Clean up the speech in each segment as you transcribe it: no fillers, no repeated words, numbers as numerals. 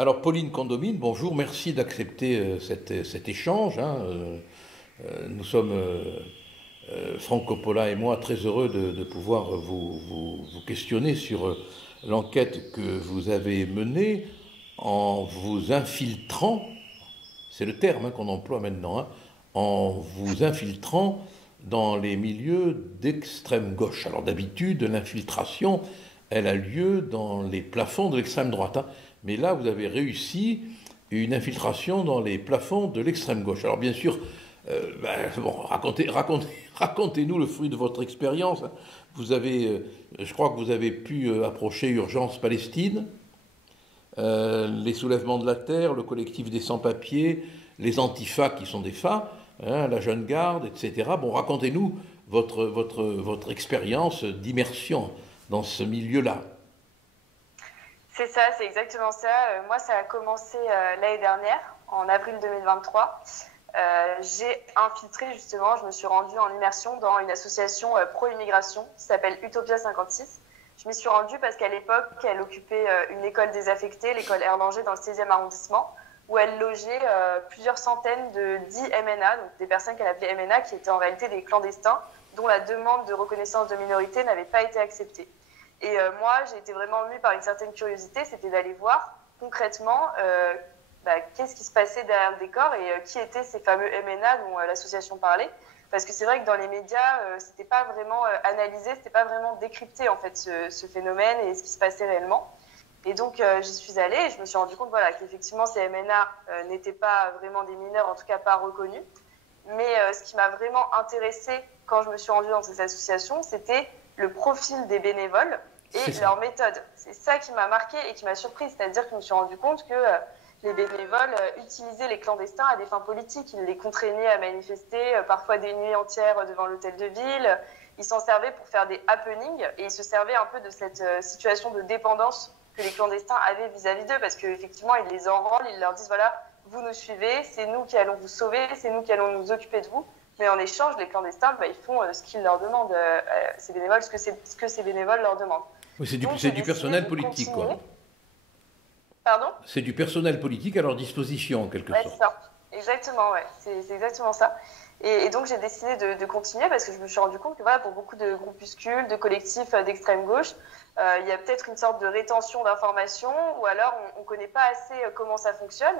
Alors, Pauline Condomine, bonjour, merci d'accepter cet échange, hein. Nous sommes, Franck Coppola et moi, très heureux de pouvoir vous questionner sur l'enquête que vous avez menée en vous infiltrant, c'est le terme qu'on emploie maintenant, hein, en vous infiltrant dans les milieux d'extrême gauche. Alors d'habitude, l'infiltration, elle a lieu dans les plafonds de l'extrême droite, hein. Mais là, vous avez réussi une infiltration dans les plafonds de l'extrême gauche. Alors bien sûr, bon, racontez-nous le fruit de votre expérience, hein. Vous avez, je crois que vous avez pu approcher Urgence Palestine, les soulèvements de la terre, le collectif des sans-papiers, les antifas qui sont des FA, hein, la jeune garde, etc. Bon, racontez-nous votre expérience d'immersion dans ce milieu-là. C'est ça, c'est exactement ça. Moi, ça a commencé l'année dernière, en avril 2023. J'ai infiltré justement, je me suis rendue en immersion dans une association pro-immigration qui s'appelle Utopia 56. Je m'y suis rendue parce qu'à l'époque, elle occupait une école désaffectée, l'école Erlanger dans le 16e arrondissement, où elle logeait plusieurs centaines de dits MNA, donc des personnes qu'elle appelait MNA, qui étaient en réalité des clandestins, dont la demande de reconnaissance de minorité n'avait pas été acceptée. Et moi, j'ai été vraiment mue par une certaine curiosité, c'était d'aller voir concrètement qu'est-ce qui se passait derrière le décor et qui étaient ces fameux MNA dont l'association parlait. Parce que c'est vrai que dans les médias, c'était pas vraiment analysé, c'était pas vraiment décrypté en fait ce phénomène et ce qui se passait réellement. Et donc j'y suis allée et je me suis rendu compte voilà, qu'effectivement ces MNA n'étaient pas vraiment des mineurs, en tout cas pas reconnus. Mais ce qui m'a vraiment intéressée quand je me suis rendue dans ces associations, c'était le profil des bénévoles et leur méthode. C'est ça qui m'a marquée et qui m'a surprise, c'est-à-dire que je me suis rendu compte que les bénévoles utilisaient les clandestins à des fins politiques. Ils les contraignaient à manifester, parfois des nuits entières devant l'hôtel de ville. Ils s'en servaient pour faire des happenings et ils se servaient un peu de cette situation de dépendance que les clandestins avaient vis-à-vis d'eux parce qu'effectivement, ils les enrôlent, ils leur disent voilà, vous nous suivez, c'est nous qui allons vous sauver, c'est nous qui allons nous occuper de vous. Mais en échange, les clandestins, ils font ce qu'ils leur demandent, ces bénévoles, ce que ces bénévoles leur demandent. Oui, Donc, c'est j'ai du décidé personnel de politique, continuer. quoi. Pardon? C'est du personnel politique à leur disposition, en quelque Ouais, sorte. c'est ça. Exactement, ouais. C'est exactement ça. Et donc, j'ai décidé de continuer parce que je me suis rendu compte que voilà, pour beaucoup de groupuscules, de collectifs d'extrême gauche, il y a peut-être une sorte de rétention d'informations ou alors on ne connaît pas assez comment ça fonctionne.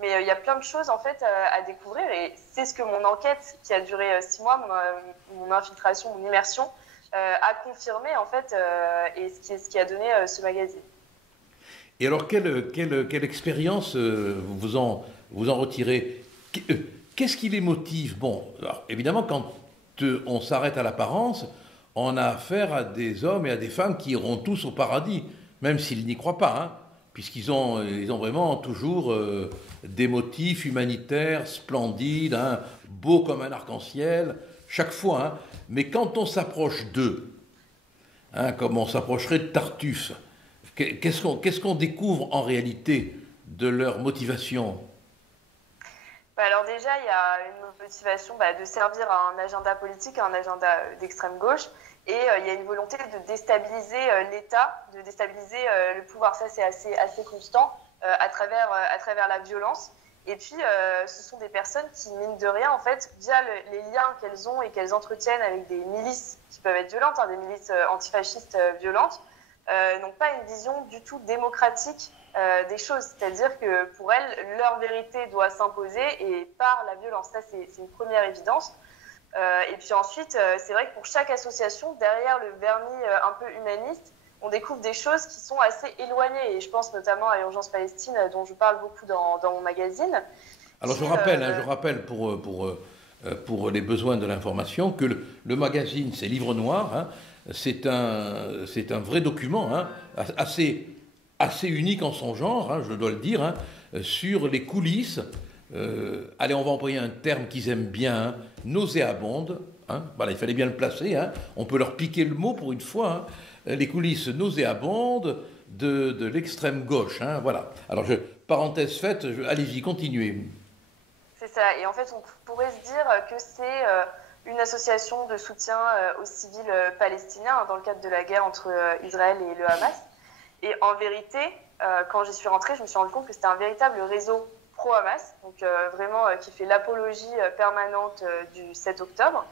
Mais il y a plein de choses en fait à découvrir et c'est ce que mon enquête qui a duré 6 mois, mon infiltration, mon immersion, a confirmé en fait et ce qui a donné ce magazine. Et alors, quelle expérience vous en retirez? Qu'est-ce qui les motive? Bon, alors, évidemment, quand on s'arrête à l'apparence, on a affaire à des hommes et à des femmes qui iront tous au paradis, même s'ils n'y croient pas, hein, ils ont vraiment toujours des motifs humanitaires splendides, hein, beaux comme un arc-en-ciel, chaque fois, hein. Mais quand on s'approche d'eux, hein, comme on s'approcherait de Tartuffe, qu'est-ce qu'on découvre en réalité de leur motivation? Alors déjà, il y a une motivation de servir à un agenda politique, à un agenda d'extrême gauche, et il y a une volonté de déstabiliser l'État, de déstabiliser le pouvoir. Ça, c'est assez constant à travers la violence. Et puis, ce sont des personnes qui, mine de rien, en fait, via les liens qu'elles ont et qu'elles entretiennent avec des milices qui peuvent être violentes, hein, des milices antifascistes violentes, n'ont pas une vision du tout démocratique des choses. C'est-à-dire que pour elles, leur vérité doit s'imposer et par la violence. Ça, c'est une première évidence. Et puis ensuite, c'est vrai que pour chaque association, derrière le vernis un peu humaniste, on découvre des choses qui sont assez éloignées. Et je pense notamment à Urgence Palestine, dont je parle beaucoup dans mon magazine. Alors je rappelle pour les besoins de l'information que le magazine, c'est Livre Noir, hein, c'est un vrai document, hein, assez unique en son genre, hein, je dois le dire, hein, sur les coulisses. Allez, on va employer un terme qu'ils aiment bien, hein, nauséabonde. Hein, voilà, il fallait bien le placer. Hein, on peut leur piquer le mot pour une fois. Hein, les coulisses nauséabondes de l'extrême gauche. Hein, voilà. Alors, parenthèse faite, allez-y, continuez. C'est ça. Et en fait, on pourrait se dire que c'est une association de soutien aux civils palestiniens dans le cadre de la guerre entre Israël et le Hamas. Et en vérité, quand j'y suis rentrée, je me suis rendu compte que c'était un véritable réseau pro-Hamas, donc vraiment qui fait l'apologie permanente du 7 octobre,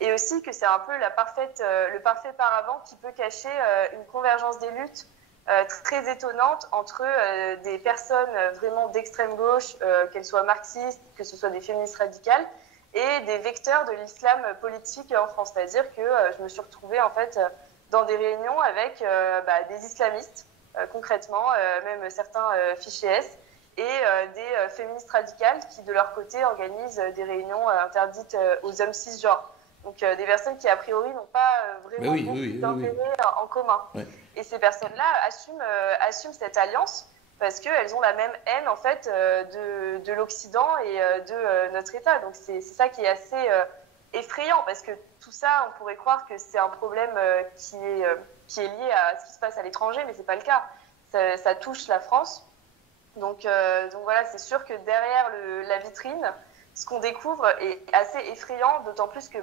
et aussi que c'est un peu le parfait paravent qui peut cacher une convergence des luttes très étonnante entre des personnes vraiment d'extrême gauche, qu'elles soient marxistes, que ce soit des féministes radicales, et des vecteurs de l'islam politique en France. C'est-à-dire que je me suis retrouvée en fait dans des réunions avec des islamistes, concrètement, même certains fichiers S, et des féministes radicales qui, de leur côté, organisent des réunions interdites aux hommes cisgenres. Donc des personnes qui, a priori, n'ont pas vraiment beaucoup d'intérêt en commun. Ouais. Et ces personnes-là assument cette alliance parce qu'elles ont la même haine, en fait, de l'Occident et de notre État. Donc c'est ça qui est assez effrayant, parce que tout ça, on pourrait croire que c'est un problème qui est lié à ce qui se passe à l'étranger, mais ce n'est pas le cas. Ça touche la France. Donc voilà, c'est sûr que derrière la vitrine, ce qu'on découvre est assez effrayant, d'autant plus que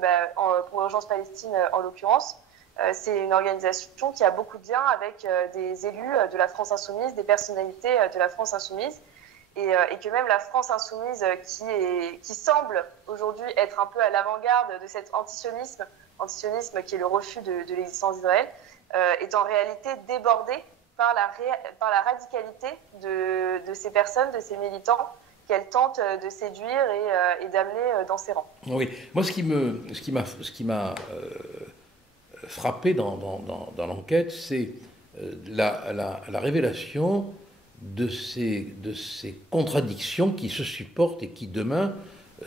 pour Urgence Palestine, en l'occurrence, c'est une organisation qui a beaucoup de liens avec des élus de la France Insoumise, des personnalités de la France Insoumise, et que même la France Insoumise, qui semble aujourd'hui être un peu à l'avant-garde de cet antisionisme qui est le refus de l'existence d'Israël, est en réalité débordée par la radicalité de ces personnes, de ces militants, qu'elle tente de séduire et d'amener dans ses rangs. Oui, moi ce qui m'a frappé dans l'enquête, c'est la révélation de ces contradictions qui se supportent et qui demain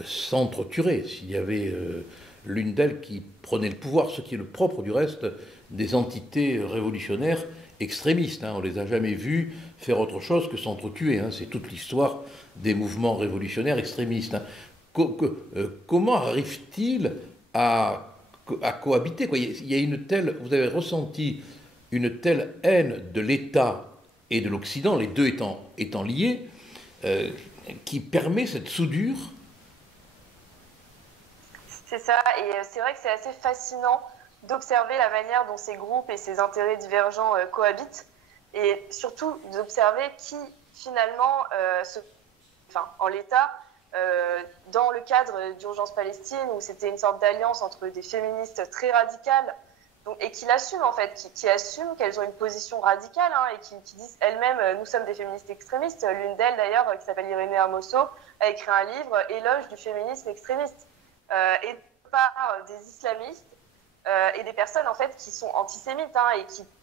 s'entretueraient. S'il y avait l'une d'elles qui prenait le pouvoir, ce qui est le propre du reste des entités révolutionnaires extrémistes. On ne les a jamais vus faire autre chose que s'entretuer. C'est toute l'histoire des mouvements révolutionnaires extrémistes. Comment arrive-t-il à cohabiter, quoi? Il y a vous avez ressenti une telle haine de l'État et de l'Occident, les deux étant liés, qui permet cette soudure. C'est ça, et c'est vrai que c'est assez fascinant d'observer la manière dont ces groupes et ces intérêts divergents cohabitent, et surtout d'observer qui finalement, en l'état, dans le cadre d'Urgence Palestine, où c'était une sorte d'alliance entre des féministes très radicales, et qui l'assument en fait, qui assument qu'elles ont une position radicale, et qui disent elles-mêmes, nous sommes des féministes extrémistes. L'une d'elles d'ailleurs, qui s'appelle Irénée Hermoso, a écrit un livre, Éloge du féminisme extrémiste, et par des islamistes et des personnes en fait qui sont antisémites,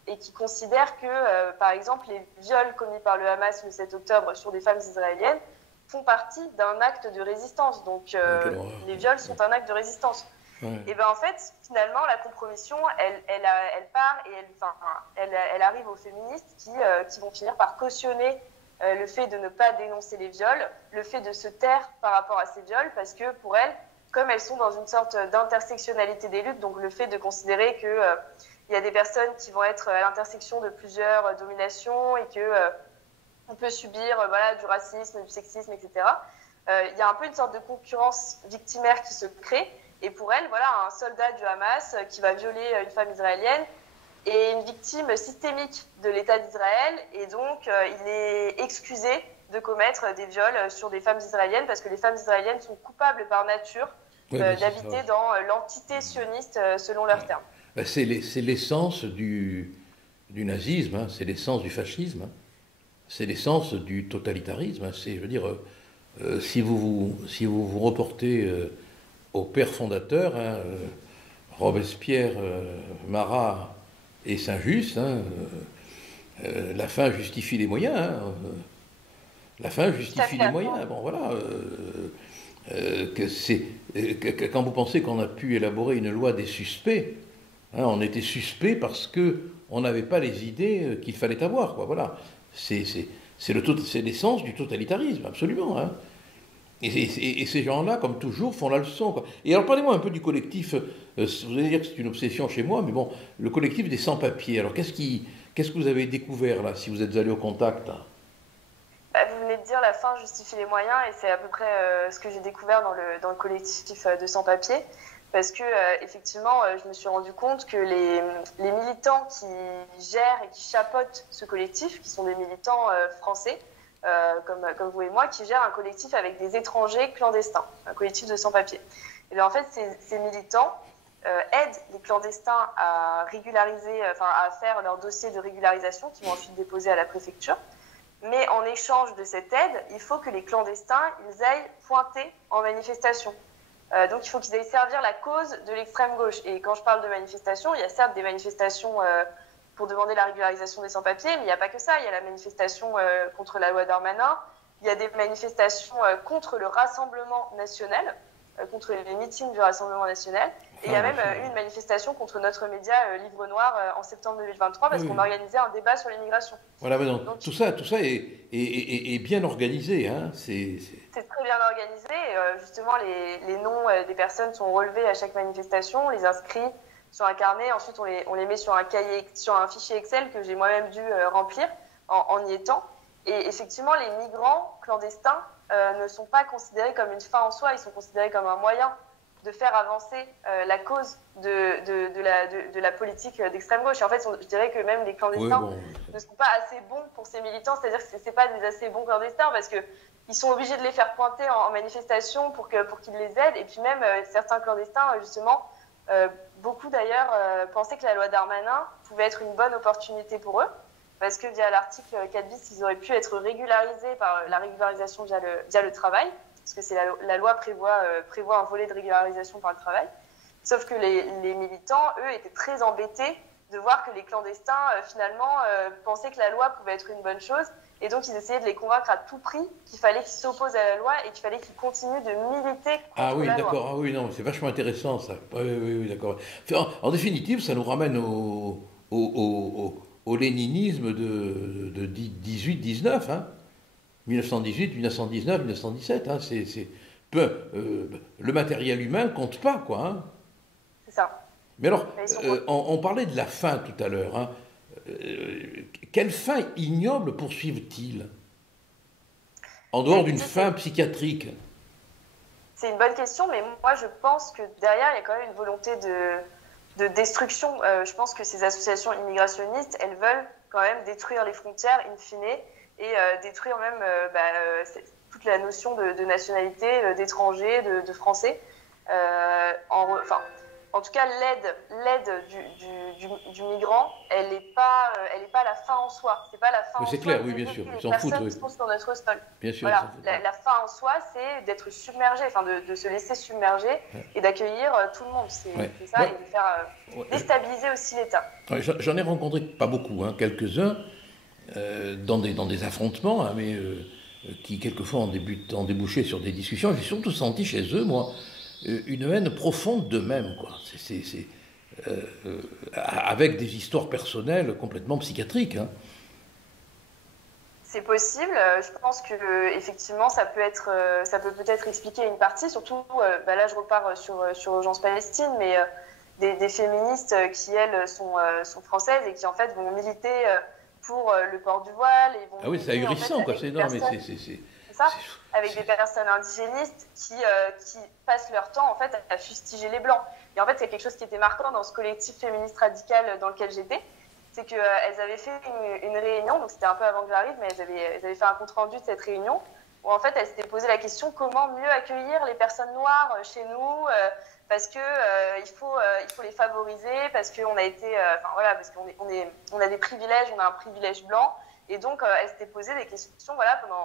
et qui considèrent que, par exemple, les viols commis par le Hamas le 7 octobre sur des femmes israéliennes font partie d'un acte de résistance. Donc les viols sont un acte de résistance. Ouais. Et en fait, finalement, la compromission, elle part et elle arrive aux féministes qui vont finir par cautionner le fait de ne pas dénoncer les viols, le fait de se taire par rapport à ces viols, parce que pour elles, comme elles sont dans une sorte d'intersectionnalité des luttes, donc le fait de considérer qu'il y a des personnes qui vont être à l'intersection de plusieurs dominations et qu'on peut subir du racisme, du sexisme, etc. Il y a un peu une sorte de concurrence victimaire qui se crée. Et pour elle, un soldat du Hamas qui va violer une femme israélienne est une victime systémique de l'État d'Israël. Et donc, il est excusé de commettre des viols sur des femmes israéliennes parce que les femmes israéliennes sont coupables par nature d'habiter dans l'entité sioniste selon leurs termes. C'est l'essence du nazisme, c'est l'essence du fascisme, c'est l'essence du totalitarisme. Je veux dire, si vous vous reportez aux pères fondateurs, Robespierre, Marat et Saint-Just, la fin justifie les moyens. La fin justifie les moyens. Bon, voilà. Quand vous pensez qu'on a pu élaborer une loi des suspects, on était suspect parce qu'on n'avait pas les idées qu'il fallait avoir. Quoi. Voilà. C'est l'essence du totalitarisme, absolument. Et ces gens-là, comme toujours, font la leçon. Quoi. Et alors, parlez-moi un peu du collectif. Vous allez dire que c'est une obsession chez moi, mais bon, le collectif des sans-papiers. Alors, qu'est-ce que vous avez découvert, là, si vous êtes allé au contact, là? Vous venez de dire la fin justifie les moyens, et c'est à peu près ce que j'ai découvert dans le collectif de sans-papiers. parce que effectivement, je me suis rendu compte que les militants qui gèrent et qui chapeautent ce collectif, qui sont des militants français, comme vous et moi, qui gèrent un collectif avec des étrangers clandestins, un collectif de sans-papiers. Et bien en fait, ces militants aident les clandestins à régulariser, à faire leur dossier de régularisation qu'ils vont ensuite déposer à la préfecture. Mais en échange de cette aide, il faut que les clandestins ils aillent pointer en manifestation. Donc il faut qu'ils aillent servir la cause de l'extrême gauche. Et quand je parle de manifestation, il y a certes des manifestations pour demander la régularisation des sans-papiers, mais il n'y a pas que ça. Il y a la manifestation contre la loi Darmanin, il y a des manifestations contre le Rassemblement national, contre les meetings du Rassemblement national. Et il y a même eu une manifestation contre notre média Livre Noir en septembre 2023 parce qu'on organisait un débat sur l'immigration. Voilà, donc, tout ça est bien organisé. Hein. C'est très bien organisé. Justement, les noms des personnes sont relevés à chaque manifestation, on les inscrit sur un carnet. Ensuite, on les met sur un cahier, sur un fichier Excel que j'ai moi-même dû remplir en y étant. Et effectivement, les migrants clandestins ne sont pas considérés comme une fin en soi, ils sont considérés comme un moyen de faire avancer la cause de la politique d'extrême gauche. Et en fait, je dirais que même les clandestins ne sont pas assez bons pour ces militants, c'est-à-dire que ce n'est pas des assez bons clandestins parce qu'ils sont obligés de les faire pointer en manifestation pour qu'ils les aident. Et puis même, certains clandestins, justement, beaucoup d'ailleurs pensaient que la loi Darmanin pouvait être une bonne opportunité pour eux, parce que via l'article 4 bis, ils auraient pu être régularisés par la régularisation via le travail, parce que la loi prévoit un volet de régularisation par le travail. Sauf que les militants, eux, étaient très embêtés de voir que les clandestins, finalement, pensaient que la loi pouvait être une bonne chose. Et donc, ils essayaient de les convaincre à tout prix qu'il fallait qu'ils s'opposent à la loi et qu'il fallait qu'ils continuent de militer contre la loi. Ah oui, d'accord. Ah oui, non, c'est vachement intéressant, ça. Oui, d'accord. En définitive, ça nous ramène au léninisme de 18-19, hein. 1918, 1919, 1917, hein, le matériel humain compte pas, quoi. Hein. C'est ça. Mais alors, on parlait de la faim tout à l'heure. Hein. Quelle faim ignoble poursuivent-ils en dehors d'une faim psychiatrique? C'est une bonne question, mais moi je pense que derrière il y a quand même une volonté de destruction. Je pense que ces associations immigrationnistes, elles veulent quand même détruire les frontières in fine et détruire même toute la notion de nationalité, d'étrangers, de français. En tout cas, l'aide du migrant, elle n'est pas la fin en soi. C'est pas la fin en soi. C'est clair, oui, bien sûr. Ils s'en foutent. Qui sont sur notre sol. Bien sûr. Voilà. La fin en soi, c'est d'être submergé, de se laisser submerger et d'accueillir tout le monde. C'est ça, et de faire déstabiliser aussi l'État. Ouais, j'en ai rencontré pas beaucoup, hein, quelques-uns, dans des affrontements, hein, mais qui quelquefois ont débouché sur des discussions. J'ai surtout senti chez eux, moi, une haine profonde d'eux-mêmes, quoi. Avec des histoires personnelles complètement psychiatriques. Hein. C'est possible. Je pense que effectivement, ça peut peut-être expliquer une partie. Surtout, là, je repars sur Urgence Palestine, mais des féministes qui elles sont françaises et qui en fait vont militer pour le port du voile. Et vont oui, c'est ahurissant, quoi. C'est énorme. Ça, avec des personnes indigénistes qui passent leur temps en fait à fustiger les blancs. Et en fait, c'est quelque chose qui était marquant dans ce collectif féministe radical dans lequel j'étais, c'est qu'elles avaient fait une réunion, donc c'était un peu avant que j'arrive, mais elles avaient fait un compte rendu de cette réunion où en fait elles s'étaient posé la question comment mieux accueillir les personnes noires chez nous, parce que il faut les favoriser, parce qu'on a été, parce qu'on a des privilèges, on a un privilège blanc. Et donc, elle s'était posé des questions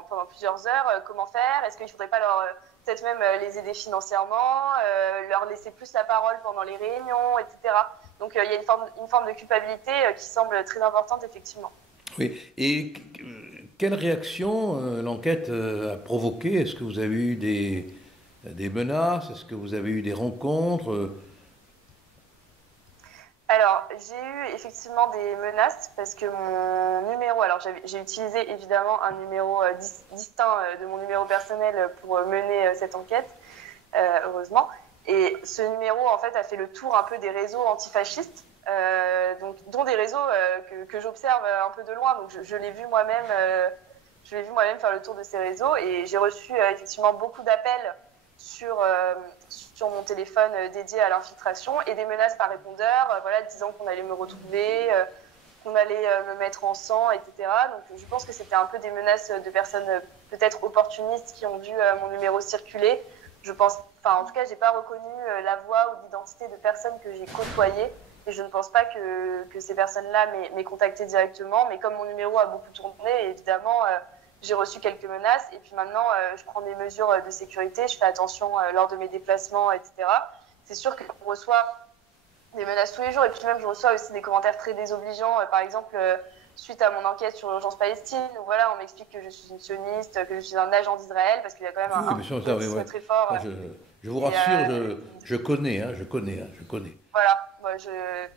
pendant plusieurs heures. Comment faire? Est-ce qu'il ne faudrait pas peut-être même les aider financièrement, leur laisser plus la parole pendant les réunions, etc. Donc, il y a une forme de culpabilité qui semble très importante, effectivement. Oui. Et quelle réaction l'enquête a provoqué? Est-ce que vous avez eu des menaces? Est-ce que vous avez eu des rencontres? Alors, j'ai eu effectivement des menaces parce que mon numéro, alors j'ai utilisé évidemment un numéro distinct de mon numéro personnel pour mener cette enquête, heureusement. Et ce numéro, en fait, a fait le tour un peu des réseaux antifascistes, dont des réseaux que j'observe un peu de loin. Donc, je l'ai vu moi-même faire le tour de ces réseaux et j'ai reçu effectivement beaucoup d'appels sur mon téléphone dédié à l'infiltration et des menaces par répondeur, voilà, disant qu'on allait me retrouver, qu'on allait me mettre en sang, etc. Donc je pense que c'était un peu des menaces de personnes peut-être opportunistes qui ont vu mon numéro circuler. Je pense, en tout cas, j'ai pas reconnu la voix ou l'identité de personnes que j'ai côtoyées et je ne pense pas que ces personnes-là m'aient contacté directement. Mais comme mon numéro a beaucoup tourné, évidemment, j'ai reçu quelques menaces et puis maintenant, je prends des mesures de sécurité, je fais attention lors de mes déplacements, etc. C'est sûr qu'on reçoit des menaces tous les jours et puis même je reçois aussi des commentaires très désobligeants, par exemple suite à mon enquête sur l'urgence Palestine, où voilà, on m'explique que je suis une sioniste, que je suis un agent d'Israël, parce qu'il y a quand même un racisme très fort. Je vous rassure, je connais. Voilà, moi,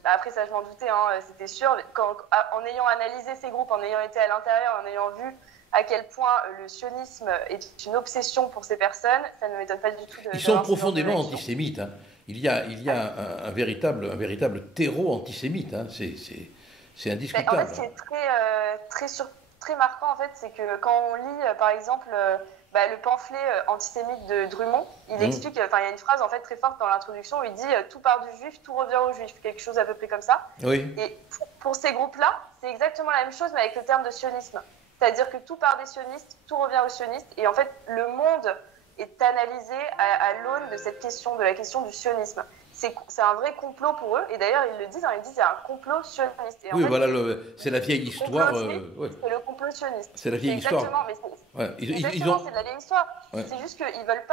après ça je m'en doutais, c'était sûr. En ayant analysé ces groupes, en ayant été à l'intérieur, en ayant vu à quel point le sionisme est une obsession pour ces personnes, ça ne m'étonne pas du tout. Ils sont profondément antisémites. Il y a un véritable terreau antisémite. C'est indiscutable. En fait, ce qui est très marquant, en fait, c'est que quand on lit, par exemple, le pamphlet antisémite de Drummond, il explique, il y a une phrase en fait très forte dans l'introduction où il dit tout part du juif, tout revient au juif, quelque chose à peu près comme ça. Oui. Et pour ces groupes-là, c'est exactement la même chose, mais avec le terme de sionisme. C'est-à-dire que tout part des sionistes, tout revient aux sionistes, et en fait, le monde est analysé à l'aune de cette question, de la question du sionisme. C'est un vrai complot pour eux, et d'ailleurs ils le disent, ils disent qu'il y a un complot sioniste. Et oui, en fait, voilà, c'est la vieille histoire. C'est le complot sioniste. C'est la vieille histoire. Exactement, c'est de la vieille histoire. Ouais. C'est juste qu'ils veulent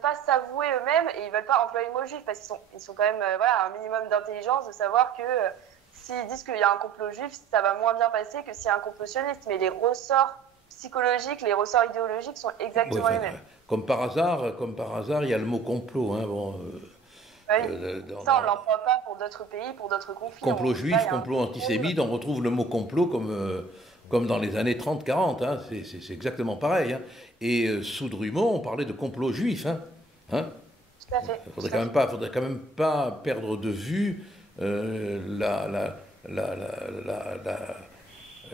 pas s'avouer eux-mêmes et ils veulent pas employer le mot juif parce qu'ils sont quand même un minimum d'intelligence de savoir que s'ils disent qu'il y a un complot juif, ça va moins bien passer que s'il y a un complot sioniste. Mais les ressorts psychologiques, les ressorts idéologiques sont exactement les mêmes. Comme par hasard, il y a le mot complot. Oui. Ça, on ne l'emploie pas pour d'autres pays, pour d'autres conflits. Complot juif, complot antisémite, on retrouve le mot complot comme dans les années 30-40. C'est exactement pareil. Et sous Drummond, on parlait de complot juif. Tout à fait. Il ne faudrait quand même pas perdre de vue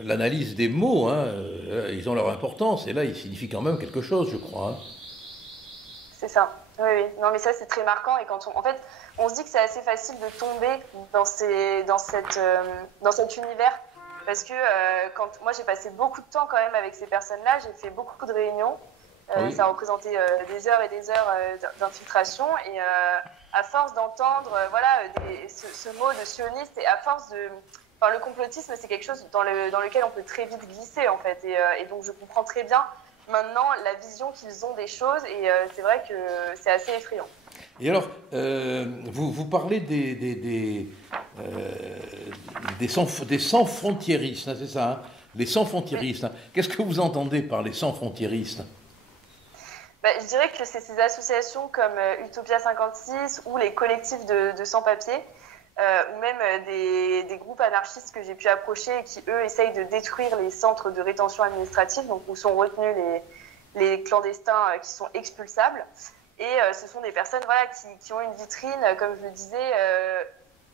l'analyse des mots. Ils ont leur importance et là, ils signifient quand même quelque chose, je crois. C'est ça. Oui. Non, mais ça, c'est très marquant. Et quand en fait, on se dit que c'est assez facile de tomber dans cet univers. Parce que moi, j'ai passé beaucoup de temps quand même avec ces personnes-là. J'ai fait beaucoup de réunions. Oui. Ça représentait des heures et des heures d'infiltration. Et à force d'entendre ce mot de sioniste et à force de... le complotisme, c'est quelque chose dans lequel on peut très vite glisser, en fait. Et donc, je comprends très bien maintenant la vision qu'ils ont des choses et c'est vrai que c'est assez effrayant. Et alors, vous parlez des sans-frontiéristes, c'est ça, les sans-frontiéristes. Qu'est-ce que vous entendez par les sans-frontiéristes? Je dirais que c'est ces associations comme Utopia 56 ou les collectifs de sans-papiers ou même des groupes anarchistes que j'ai pu approcher et qui, eux, essayent de détruire les centres de rétention administrative, donc où sont retenus les clandestins qui sont expulsables. Et ce sont des personnes qui ont une vitrine, comme je le disais,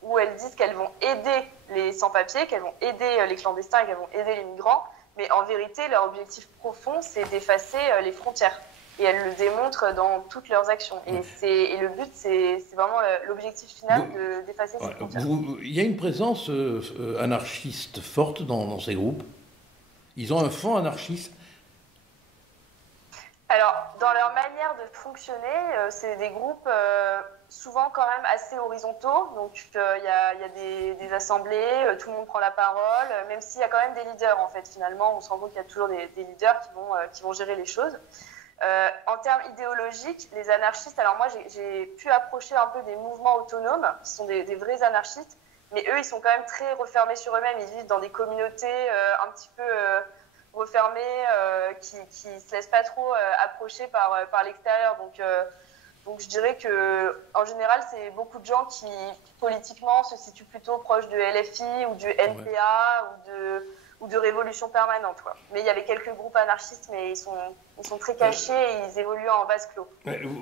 où elles disent qu'elles vont aider les sans-papiers, qu'elles vont aider les clandestins et qu'elles vont aider les migrants. Mais en vérité, leur objectif profond, c'est d'effacer les frontières. Et elles le démontrent dans toutes leurs actions. Et le but, c'est vraiment l'objectif final d'effacer ces frontières. Il y a une présence anarchiste forte dans ces groupes. Ils ont un fond anarchiste. Alors, dans leur manière de fonctionner, c'est des groupes souvent quand même assez horizontaux. Donc, il y a des assemblées, tout le monde prend la parole, même s'il y a quand même des leaders, en fait. Finalement, on se rend compte qu'il y a toujours des leaders qui vont gérer les choses. En termes idéologiques, les anarchistes, alors moi j'ai pu approcher un peu des mouvements autonomes, qui sont des vrais anarchistes, mais eux ils sont quand même très refermés sur eux-mêmes, ils vivent dans des communautés un petit peu refermées, qui ne se laissent pas trop approcher par l'extérieur. Donc je dirais qu'en général c'est beaucoup de gens qui politiquement se situent plutôt proches de LFI ou du NPA ou de révolution permanente, quoi. Mais il y avait quelques groupes anarchistes, mais ils sont très cachés et ils évoluent en vase clos.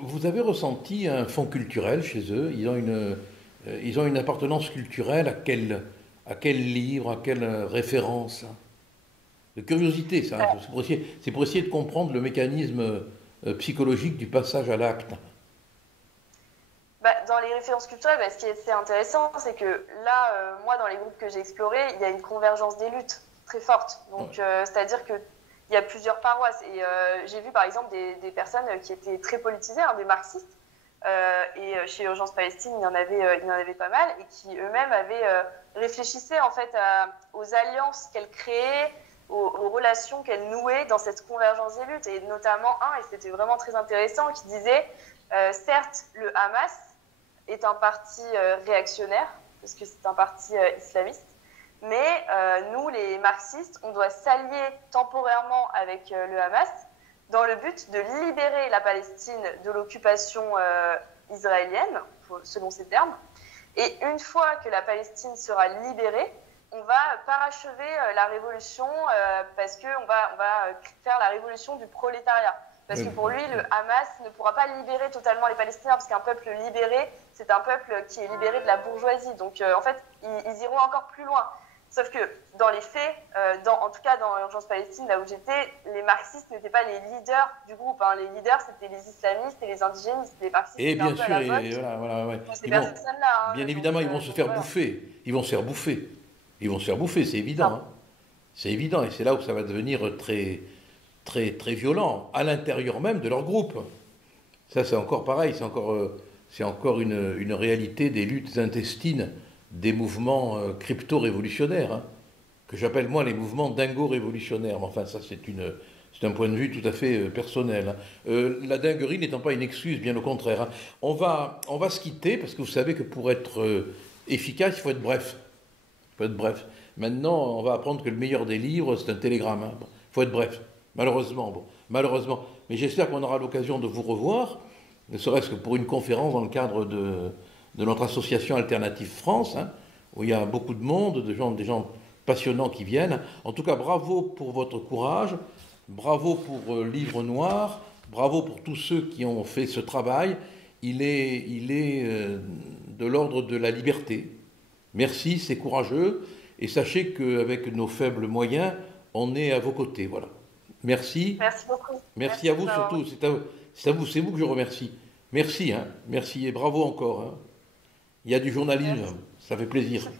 Vous avez ressenti un fond culturel chez eux? Ils ont une appartenance culturelle à quel livre, à quelle référence? De curiosité, ça. C'est pour essayer de comprendre le mécanisme psychologique du passage à l'acte? Bah, dans les références culturelles, bah, ce qui est assez intéressant, c'est que là, moi, dans les groupes que j'ai explorés, il y a une convergence des luttes très forte. Donc, Ouais. c'est-à-dire qu'il y a plusieurs paroisses. Et j'ai vu, par exemple, des personnes qui étaient très politisées, hein, des marxistes. Et chez Urgence Palestine, il y en avait pas mal, et qui eux-mêmes réfléchissaient en fait aux alliances qu'elles créaient, aux relations qu'elles nouaient dans cette convergence des luttes. Et notamment et c'était vraiment très intéressant, qui disait, certes, le Hamas est un parti réactionnaire, parce que c'est un parti islamiste. Mais nous, les marxistes, on doit s'allier temporairement avec le Hamas dans le but de libérer la Palestine de l'occupation israélienne, selon ces termes. Et une fois que la Palestine sera libérée, on va parachever la révolution parce qu'on va faire la révolution du prolétariat. Parce que pour lui, le Hamas ne pourra pas libérer totalement les Palestiniens, parce qu'un peuple libéré, c'est un peuple qui est libéré de la bourgeoisie. Donc, en fait, ils iront encore plus loin. Sauf que, dans les faits, en tout cas dans Urgence Palestine, là où j'étais, les marxistes n'étaient pas les leaders du groupe. Hein. Les leaders, c'était les islamistes et les indigénistes. Les marxistes, Et c'était un bien peu à sûr, la et vote. voilà, ouais. Ces personnes-là. Bien Hein, évidemment, ils vont se faire voilà. bouffer. Ils vont se faire bouffer. Ils vont se faire bouffer, c'est évident. Hein. C'est évident, et c'est là où ça va devenir très, très, très violent, à l'intérieur même de leur groupe. Ça, c'est encore pareil, c'est encore une réalité des luttes intestines des mouvements crypto-révolutionnaires, hein, que j'appelle moi les mouvements dingo-révolutionnaires. Mais enfin, ça, c'est un point de vue tout à fait personnel. Hein. La dinguerie n'étant pas une excuse, bien au contraire. Hein. On va se quitter, parce que vous savez que pour être efficace, il faut être bref. Il faut être bref. Maintenant, on va apprendre que le meilleur des livres, c'est un télégramme. Hein. Bon, faut être bref. Malheureusement, bon, malheureusement. Mais j'espère qu'on aura l'occasion de vous revoir, ne serait-ce que pour une conférence dans le cadre de notre association Alternative France, hein, où il y a beaucoup de monde, des gens passionnants qui viennent. En tout cas, bravo pour votre courage, bravo pour Livre Noir, bravo pour tous ceux qui ont fait ce travail. Il est de l'ordre de la liberté. Merci, c'est courageux. Et sachez qu'avec nos faibles moyens, on est à vos côtés. Voilà. Merci. Merci beaucoup. Merci à vous surtout. C'est vous que je remercie. Merci, hein. Merci et bravo encore. Hein. Il y a du journalisme. Merci. Ça fait plaisir.